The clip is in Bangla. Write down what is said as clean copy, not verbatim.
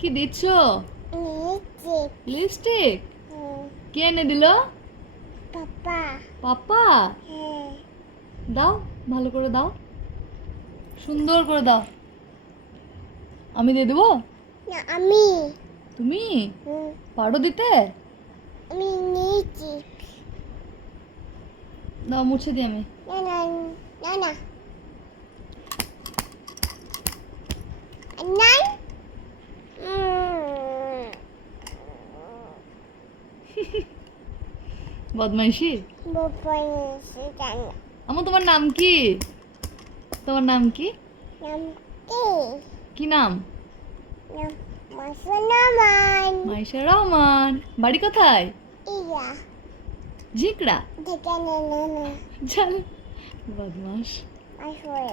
কি দিচ্ছ? লিপস্টিক। লিপস্টিক? কে এনে দিল? পাপা। পাপা? হ্যাঁ। দাও, ভালো করে দাও, সুন্দর করে দাও। আমি দিয়ে দেবো? না আমি। তুমি হুম, পারো দিতে? আমি নিয়েছি। দাও, মুছে দিই আমি। না না না না নাই। বদমাইশি। বপাই নিয়েছি জানো। আমু, তোমার নাম কি? তোমার নাম কি? নাম কি? কি নাম? নাম মাসুনামান। মাইশা রহমান। বাড়ি কোথায়? ইয়া ঝিকড়া? দেখে না না না চল, বদমাস। আসলে